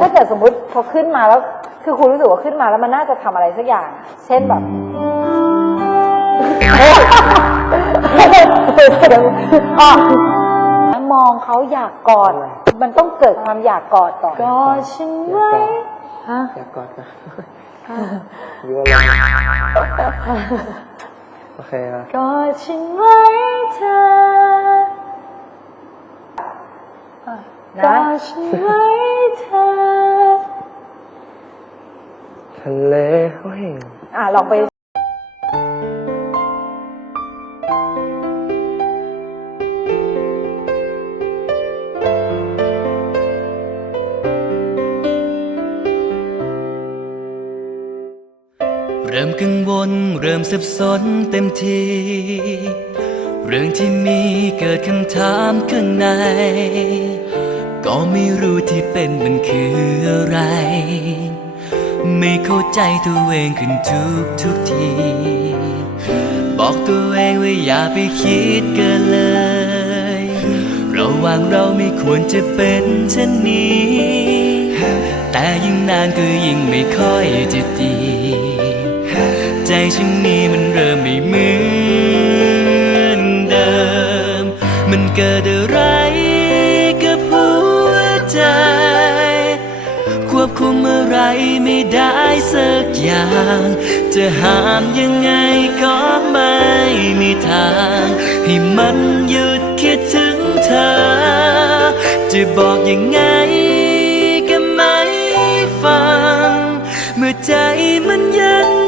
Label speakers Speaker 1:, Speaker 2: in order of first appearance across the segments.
Speaker 1: ถ้าเกิดสมมุติพอขึ้นมาแล้วคือครูรู้สึกว่าขึ้นมาแล้วมันน่าจะทำอะไรสักอย่าง เช่นแบบอะมองเขาอยากกอดมันต้องเกิดความอยากกอดก่อนกอดฉันไว้ฮะ
Speaker 2: อยากกอดนะอยู่อะไรโอเคนะ
Speaker 1: กอดฉันไว้เธอนะกอดฉันไว้
Speaker 2: ทะเลเฮ้ย
Speaker 1: อะลองไป
Speaker 3: เริ่มกังวลเริ่มสับสนเต็มที เรื่องที่มีเกิดคำถามข้างใน ก็ไม่รู้ที่เป็นมันคืออะไร ไม่เข้าใจตัวเองขึ้นทุกทุกที บอกตัวเองว่าอย่าไปคิดเกินเลยระหว่างเราไม่ควรจะเป็นเช่นนี้ แต่ยิ่งนานก็ยิ่งไม่ค่อยจะดี ใจฉันนี้มันเริ่มไม่เหมือนเดิม มันเกิดอะไรกับหัวใจ บคุมอะไรไม่ได้สักอย่าง จะห้ามยังไงก็ไม่มีทาง ให้มันหยุดคิดถึงเธอ จะบอกยังไงก็ไม่ฟัง เมื่อใจมันยัง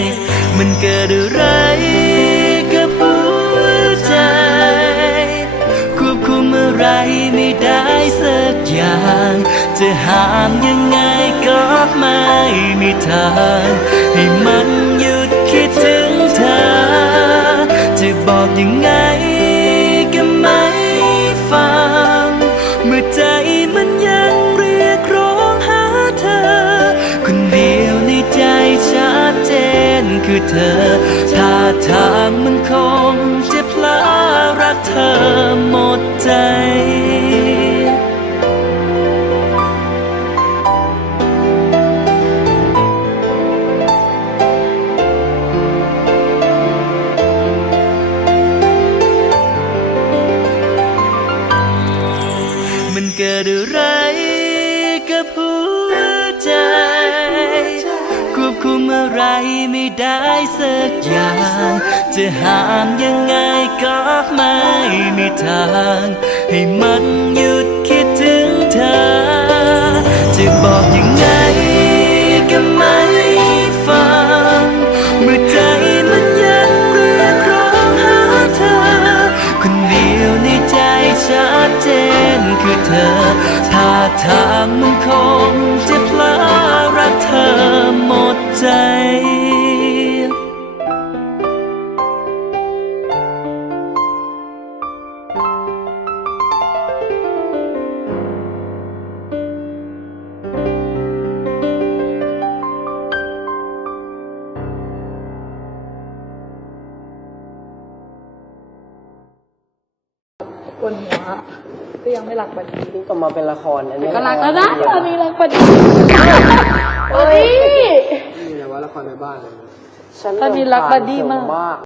Speaker 3: ย มันเกิดอะไรกับหัวใจ ควบคุมอะไรไม่ได้สักอย่าง จะห้ามยังไงก็ไม่มีทาง ให้มันหยุดคิดถึงเธอ จะบอกยังไงก็ไม่ฟัง เมื่อใจมันยัง คือเธอท่าทางมันคงจะพลารักเธอหมดใจ มันเกิดอะไร ไม่ได้สักอย่าง จะห้ามยังไงก็ไม่มีทาง ให้มันหยุดคิดถึงเธอ จะบอกยังไงก็ไม่ฟัง เมื่อใจมันยังเรียกร้องหาเธอ คนเดียวในใจชัดเจนคือเธอท่าทาง
Speaker 1: บนหัวก็ยังไม่รักบันที
Speaker 2: นี่ก็มาเป็นละครอันนี้
Speaker 1: ก็รักแล้วนะตอนนี้รักบันทีเฮ้ย
Speaker 2: นี่นะว่าละครในบ้านเลย
Speaker 1: ตอนนี้รักบัดดี้มาก
Speaker 2: มาก